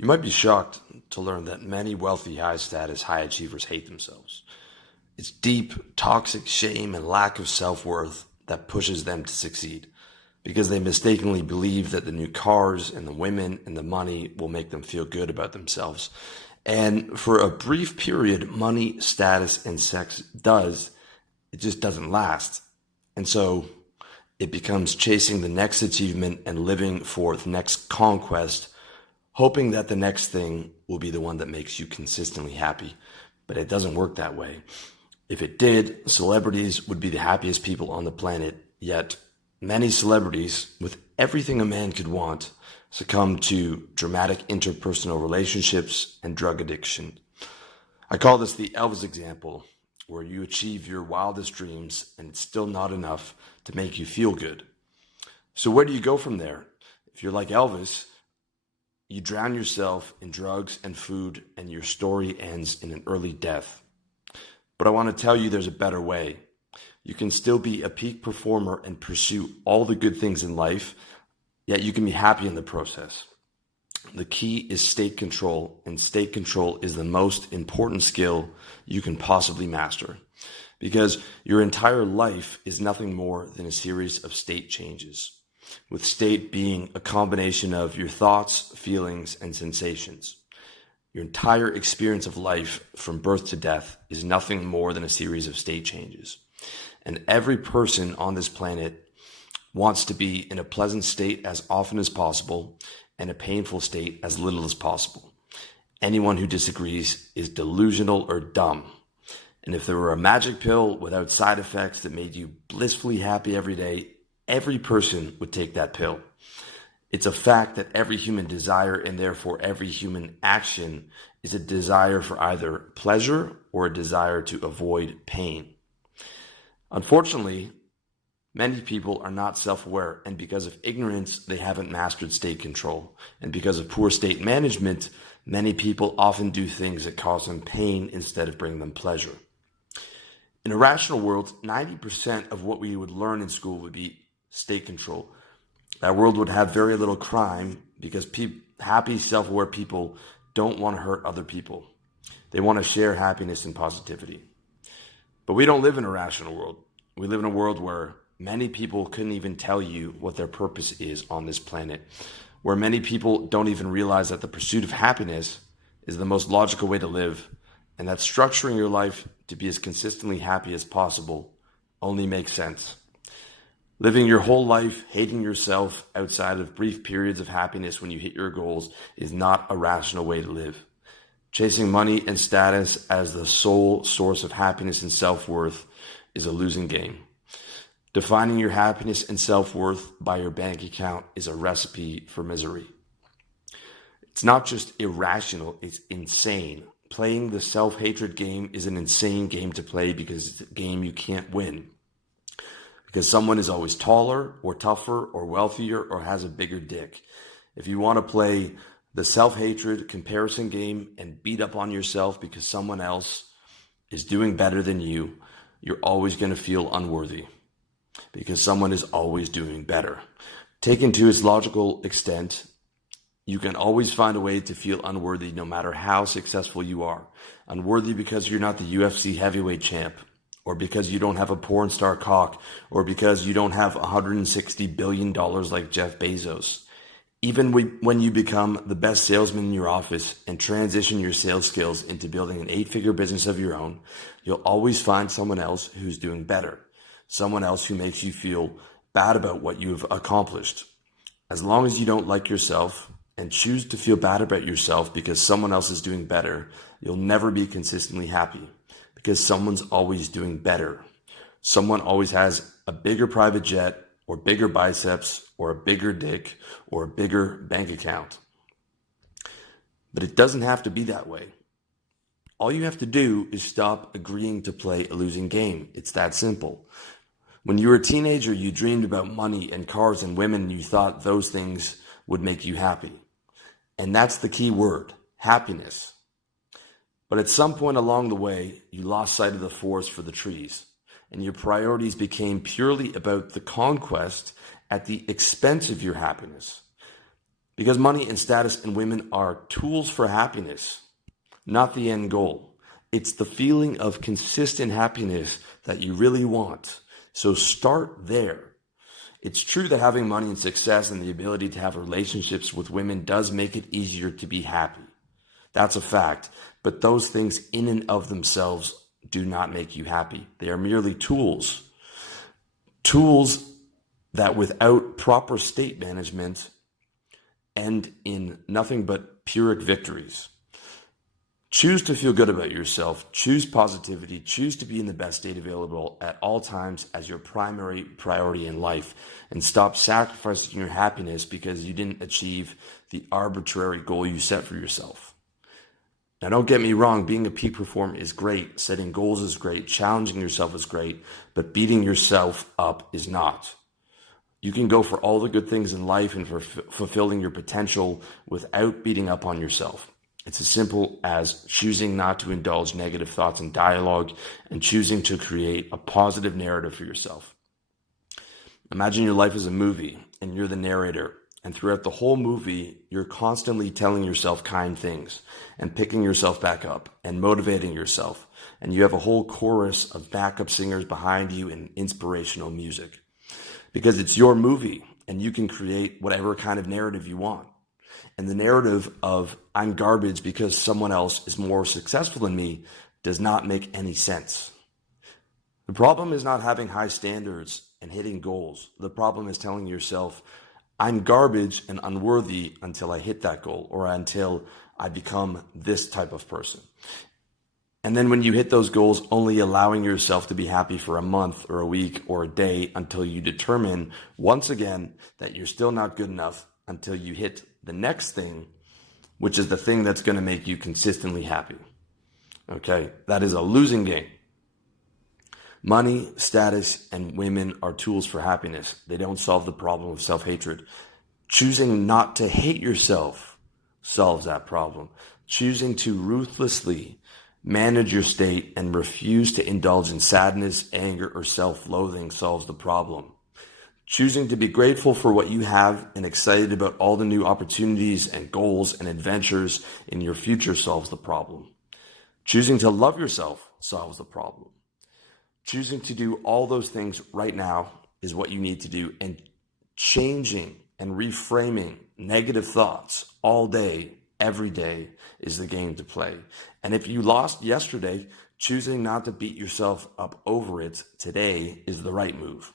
You might be shocked to learn that many wealthy, high status, high achievers hate themselves. It's deep, toxic shame and lack of self-worth that pushes them to succeed because they mistakenly believe that the new cars and the women and the money will make them feel good about themselves. And for a brief period, money, status, and sex it just doesn't last. And so it becomes chasing the next achievement and living for the next conquest, hoping that the next thing will be the one that makes you consistently happy. But it doesn't work that way. If it did, celebrities would be the happiest people on the planet, yet many celebrities, with everything a man could want, succumb to dramatic interpersonal relationships and drug addiction. I call this the Elvis example, where you achieve your wildest dreams and it's still not enough to make you feel good. So where do you go from there? If you're like Elvis, you drown yourself in drugs and food and your story ends in an early death. But I want to tell you there's a better way. You can still be a peak performer and pursue all the good things in life, yet you can be happy in the process. The key is state control, and state control is the most important skill you can possibly master, because your entire life is nothing more than a series of state changes, with state being a combination of your thoughts, feelings, and sensations. Your entire experience of life from birth to death is nothing more than a series of state changes. And every person on this planet wants to be in a pleasant state as often as possible and a painful state as little as possible. Anyone who disagrees is delusional or dumb. And if there were a magic pill without side effects that made you blissfully happy every day, every person would take that pill. It's a fact that every human desire, and therefore every human action, is a desire for either pleasure or a desire to avoid pain. Unfortunately, many people are not self-aware, and because of ignorance, they haven't mastered state control. And because of poor state management, many people often do things that cause them pain instead of bringing them pleasure. In a rational world, 90% of what we would learn in school would be state control. That world would have very little crime because happy, self-aware people don't want to hurt other people. They want to share happiness and positivity. But we don't live in a rational world. We live in a world where many people couldn't even tell you what their purpose is on this planet, where many people don't even realize that the pursuit of happiness is the most logical way to live, and that structuring your life to be as consistently happy as possible only makes sense. Living your whole life hating yourself outside of brief periods of happiness when you hit your goals is not a rational way to live. Chasing money and status as the sole source of happiness and self-worth is a losing game. Defining your happiness and self-worth by your bank account is a recipe for misery. It's not just irrational, it's insane. Playing the self-hatred game is an insane game to play because it's a game you can't win. Because someone is always taller or tougher or wealthier or has a bigger dick. If you want to play the self-hatred comparison game and beat up on yourself because someone else is doing better than you, you're always going to feel unworthy because someone is always doing better. Taken to its logical extent, you can always find a way to feel unworthy no matter how successful you are. Unworthy because you're not the UFC heavyweight champ, or because you don't have a porn star cock, or because you don't have $160 billion like Jeff Bezos. Even when you become the best salesman in your office and transition your sales skills into building an 8-figure business of your own, you'll always find someone else who's doing better. Someone else who makes you feel bad about what you've accomplished. As long as you don't like yourself and choose to feel bad about yourself because someone else is doing better, you'll never be consistently happy. Because someone's always doing better. Someone always has a bigger private jet, or bigger biceps, or a bigger dick, or a bigger bank account. But it doesn't have to be that way. All you have to do is stop agreeing to play a losing game. It's that simple. When you were a teenager, you dreamed about money and cars and women, and you thought those things would make you happy. And that's the key word, happiness. But at some point along the way, you lost sight of the forest for the trees, and your priorities became purely about the conquest at the expense of your happiness. Because money and status and women are tools for happiness, not the end goal. It's the feeling of consistent happiness that you really want. So start there. It's true that having money and success and the ability to have relationships with women does make it easier to be happy. That's a fact. But those things in and of themselves do not make you happy. They are merely tools. Tools that without proper state management end in nothing but Pyrrhic victories. Choose to feel good about yourself. Choose positivity. Choose to be in the best state available at all times as your primary priority in life. And stop sacrificing your happiness because you didn't achieve the arbitrary goal you set for yourself. Now, don't get me wrong. Being a peak performer is great. Setting goals is great. Challenging yourself is great. But beating yourself up is not. You can go for all the good things in life and for fulfilling your potential without beating up on yourself. It's as simple as choosing not to indulge negative thoughts and dialogue and choosing to create a positive narrative for yourself. Imagine your life is a movie and you're the narrator. And throughout the whole movie, you're constantly telling yourself kind things and picking yourself back up and motivating yourself. And you have a whole chorus of backup singers behind you and inspirational music. Because it's your movie and you can create whatever kind of narrative you want. And the narrative of I'm garbage because someone else is more successful than me does not make any sense. The problem is not having high standards and hitting goals. The problem is telling yourself, I'm garbage and unworthy until I hit that goal or until I become this type of person. And then when you hit those goals, only allowing yourself to be happy for a month or a week or a day until you determine once again that you're still not good enough until you hit the next thing, which is the thing that's going to make you consistently happy. Okay, that is a losing game. Money, status, and women are tools for happiness. They don't solve the problem of self-hatred. Choosing not to hate yourself solves that problem. Choosing to ruthlessly manage your state and refuse to indulge in sadness, anger, or self-loathing solves the problem. Choosing to be grateful for what you have and excited about all the new opportunities and goals and adventures in your future solves the problem. Choosing to love yourself solves the problem. Choosing to do all those things right now is what you need to do. And changing and reframing negative thoughts all day, every day is the game to play. And if you lost yesterday, choosing not to beat yourself up over it today is the right move.